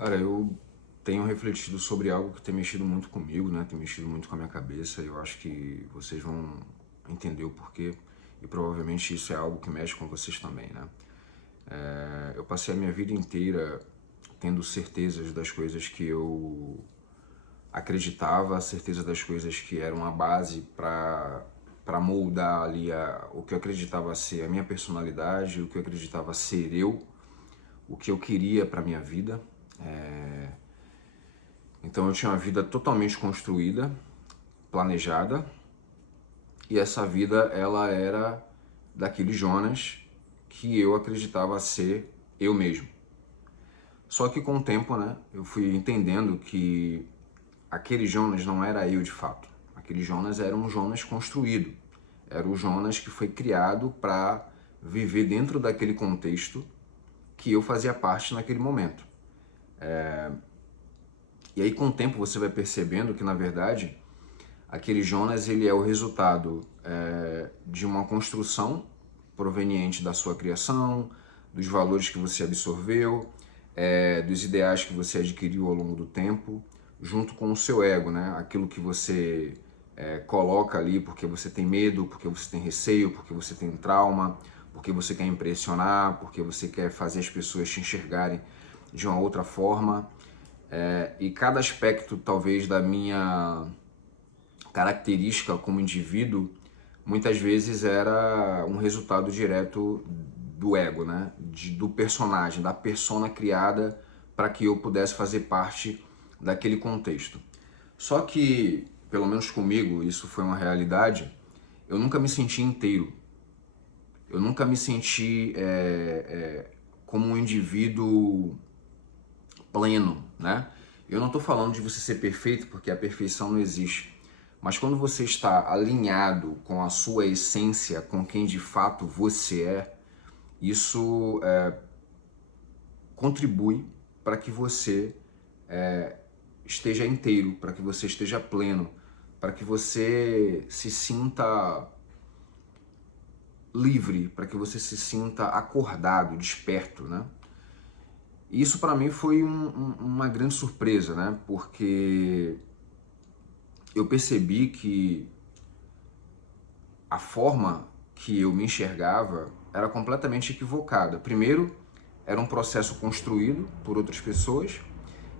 Cara, eu tenho refletido sobre algo que tem mexido muito comigo, né? Tem mexido muito com a minha cabeça. E eu acho que vocês vão entender o porquê. E provavelmente isso é algo que mexe com vocês também, né? Eu passei a minha vida inteira tendo certezas das coisas que eu acreditava, certeza das coisas que eram a base para moldar ali o que eu acreditava ser a minha personalidade, o que eu acreditava ser eu, o que eu queria para minha vida. Então eu tinha uma vida totalmente construída, planejada, e essa vida ela era daquele Jonas que eu acreditava ser eu mesmo. Só que com o tempo, né, eu fui entendendo que aquele Jonas não era eu de fato. Aquele Jonas era um Jonas construído. Era o Jonas que foi criado para viver dentro daquele contexto que eu fazia parte naquele momento. E aí com o tempo você vai percebendo que na verdade aquele Jonas ele é o resultado de uma construção proveniente da sua criação, dos valores que você absorveu, dos ideais que você adquiriu ao longo do tempo, junto com o seu ego, né? Aquilo que você coloca ali porque você tem medo, porque você tem receio, porque você tem trauma, porque você quer impressionar, porque você quer fazer as pessoas te enxergarem de uma outra forma. E cada aspecto, talvez, da minha característica como indivíduo, muitas vezes era um resultado direto do ego, né? Do personagem, da persona criada para que eu pudesse fazer parte daquele contexto. Só que, pelo menos comigo, isso foi uma realidade, eu nunca me senti inteiro. Eu nunca me senti como um indivíduo pleno, né? Eu não estou falando de você ser perfeito, porque a perfeição não existe. Mas quando você está alinhado com a sua essência, com quem de fato você é, isso contribui para que você esteja inteiro, para que você esteja pleno, para que você se sinta livre, para que você se sinta acordado, desperto, né? E isso para mim foi uma grande surpresa, né? Porque eu percebi que a forma que eu me enxergava era completamente equivocada. Primeiro, era um processo construído por outras pessoas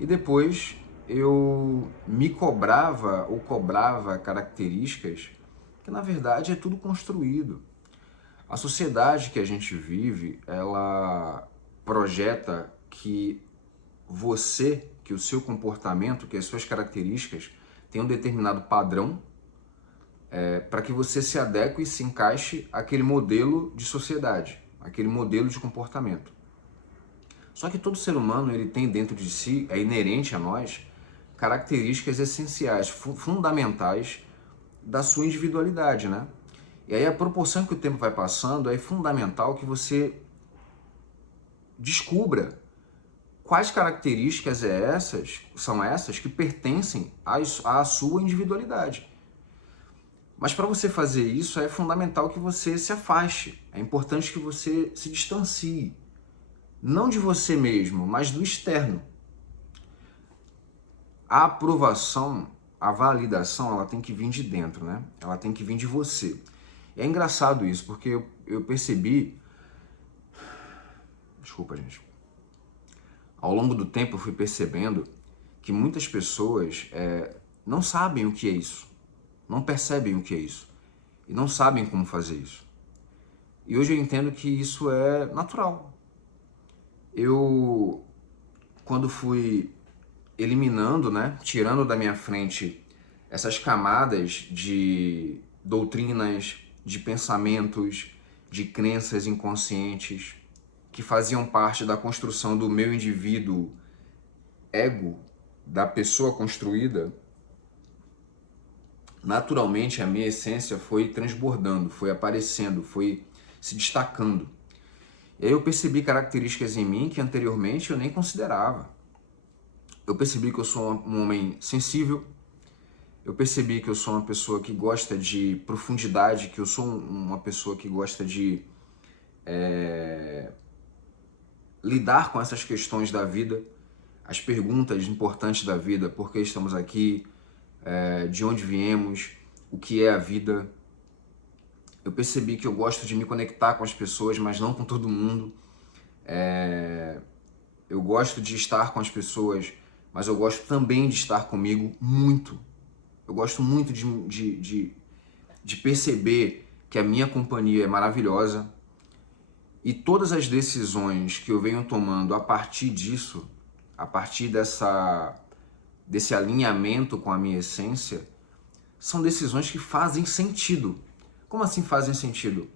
e depois eu me cobrava ou cobrava características que na verdade é tudo construído. A sociedade que a gente vive, ela projeta que você, que o seu comportamento, que as suas características têm um determinado padrão para que você se adeque e se encaixe àquele modelo de sociedade, aquele modelo de comportamento. Só que todo ser humano ele tem dentro de si, é inerente a nós, características essenciais, fundamentais da sua individualidade, né? E aí a proporção que o tempo vai passando é fundamental que você descubra quais características são essas que pertencem à sua individualidade. Mas para você fazer isso é fundamental que você se afaste, é importante que você se distancie, não de você mesmo, mas do externo. A aprovação, a validação, ela tem que vir de dentro, né? Ela tem que vir de você. E é engraçado isso, porque eu percebi, desculpa gente, ao longo do tempo eu fui percebendo que muitas pessoas não sabem o que é isso, não percebem o que é isso e não sabem como fazer isso. E hoje eu entendo que isso é natural. Eu, quando fui eliminando, né, tirando da minha frente essas camadas de doutrinas, de pensamentos, de crenças inconscientes que faziam parte da construção do meu indivíduo ego, da pessoa construída, naturalmente a minha essência foi transbordando, foi aparecendo, foi se destacando. E aí eu percebi características em mim que anteriormente eu nem considerava. Eu percebi que eu sou um homem sensível, eu percebi que eu sou uma pessoa que gosta de profundidade, que eu sou uma pessoa que gosta de lidar com essas questões da vida. as perguntas importantes da vida, por que estamos aqui, de onde viemos, o que é a vida. Eu percebi que eu gosto de me conectar com as pessoas, mas não com todo mundo. Eu gosto de estar com as pessoas, mas eu gosto também de estar comigo muito. Eu gosto muito de perceber que a minha companhia é maravilhosa. E todas as decisões que eu venho tomando a partir disso, a partir desse alinhamento com a minha essência, são decisões que fazem sentido. Como assim fazem sentido?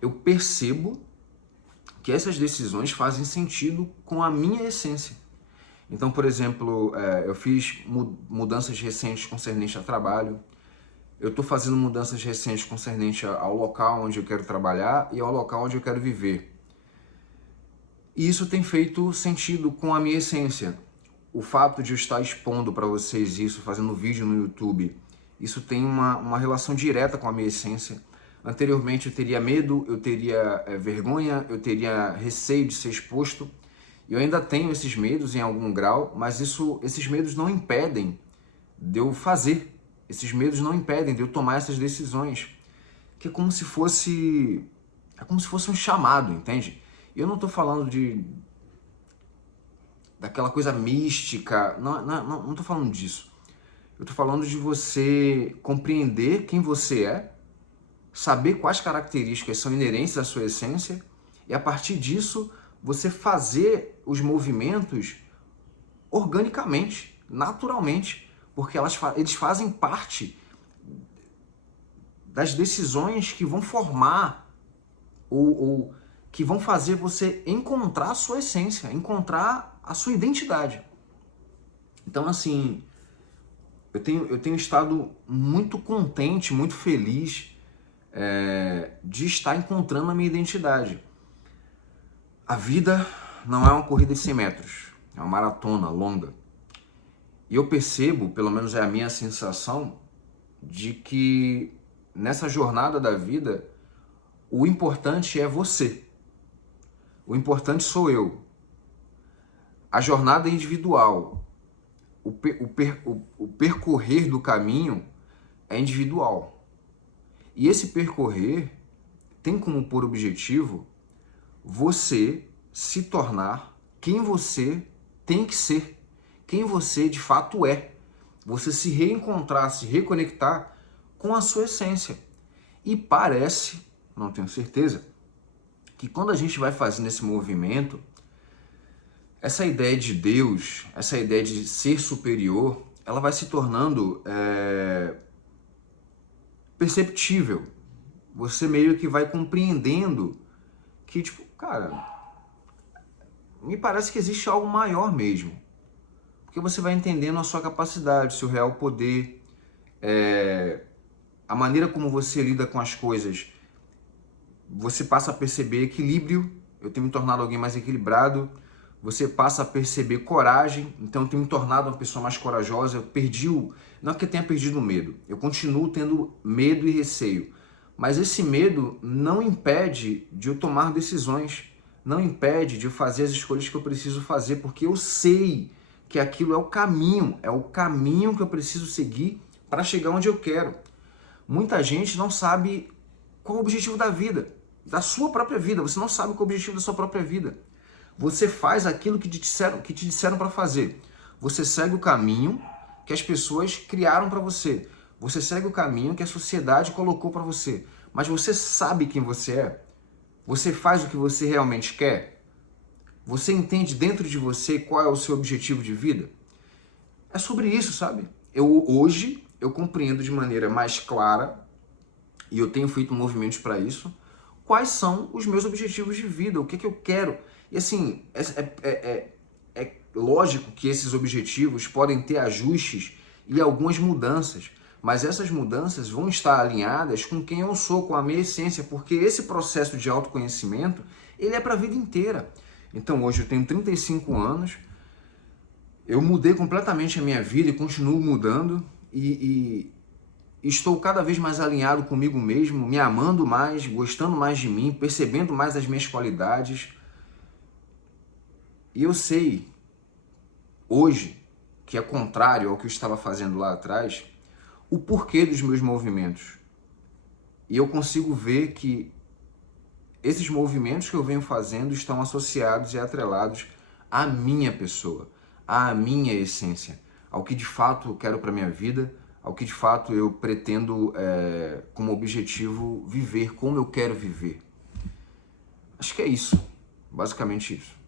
Eu percebo que essas decisões fazem sentido com a minha essência. Então, por exemplo, eu fiz mudanças recentes concernentes a trabalho, eu estou fazendo mudanças recentes concernentes ao local onde eu quero trabalhar e ao local onde eu quero viver. E isso tem feito sentido com a minha essência. O fato de eu estar expondo para vocês isso, fazendo vídeo no YouTube, isso tem uma relação direta com a minha essência. Anteriormente eu teria medo, eu teria vergonha, eu teria receio de ser exposto. Eu ainda tenho esses medos em algum grau, mas esses medos não impedem de eu fazer. Esses medos não impedem de eu tomar essas decisões. Que é como se fosse um chamado, entende? Eu não estou falando daquela coisa mística, não estou falando disso. Eu estou falando de você compreender quem você é, saber quais características são inerentes à sua essência e a partir disso você fazer os movimentos organicamente, naturalmente, porque eles fazem parte das decisões que vão formar ou que vão fazer você encontrar a sua essência, encontrar a sua identidade. Então, assim, eu tenho estado muito contente, muito feliz de estar encontrando a minha identidade. A vida não é uma corrida de 100 metros, é uma maratona longa. E eu percebo, pelo menos é a minha sensação, de que nessa jornada da vida, o importante é você. O importante sou eu. A jornada é individual. O percorrer do caminho é individual. E esse percorrer tem como por objetivo você se tornar quem você tem que ser, quem você de fato é. Você se reencontrar, se reconectar com a sua essência. E parece, não tenho certeza, que quando a gente vai fazendo esse movimento, essa ideia de Deus, essa ideia de ser superior, ela vai se tornando perceptível. Você meio que vai compreendendo que, tipo, cara, me parece que existe algo maior mesmo. Porque você vai entendendo a sua capacidade, seu real poder, a maneira como você lida com as coisas. Você passa a perceber equilíbrio, eu tenho me tornado alguém mais equilibrado. Você passa a perceber coragem, então eu tenho me tornado uma pessoa mais corajosa. Não é que eu tenha perdido o medo, eu continuo tendo medo e receio. Mas esse medo não impede de eu tomar decisões, não impede de eu fazer as escolhas que eu preciso fazer, porque eu sei que aquilo é o caminho que eu preciso seguir para chegar onde eu quero. Muita gente não sabe qual é o objetivo da vida, da sua própria vida. Você não sabe qual é o objetivo da sua própria vida. Você faz aquilo que te disseram para fazer. Você segue o caminho que as pessoas criaram para você. Você segue o caminho que a sociedade colocou para você. Mas você sabe quem você é? Você faz o que você realmente quer? Você entende dentro de você qual é o seu objetivo de vida? É sobre isso, sabe? Hoje eu compreendo de maneira mais clara, e eu tenho feito movimentos para isso, quais são os meus objetivos de vida, o que eu quero. E assim, é lógico que esses objetivos podem ter ajustes e algumas mudanças, mas essas mudanças vão estar alinhadas com quem eu sou, com a minha essência, porque esse processo de autoconhecimento, ele é para a vida inteira. Então hoje eu tenho 35 anos, eu mudei completamente a minha vida e continuo mudando e estou cada vez mais alinhado comigo mesmo, me amando mais, gostando mais de mim, percebendo mais as minhas qualidades. E eu sei hoje, que é contrário ao que eu estava fazendo lá atrás, o porquê dos meus movimentos. E eu consigo ver que esses movimentos que eu venho fazendo estão associados e atrelados à minha pessoa, à minha essência, ao que de fato eu quero para minha vida, ao que de fato eu pretendo, como objetivo, viver como eu quero viver. Acho que é isso, basicamente isso.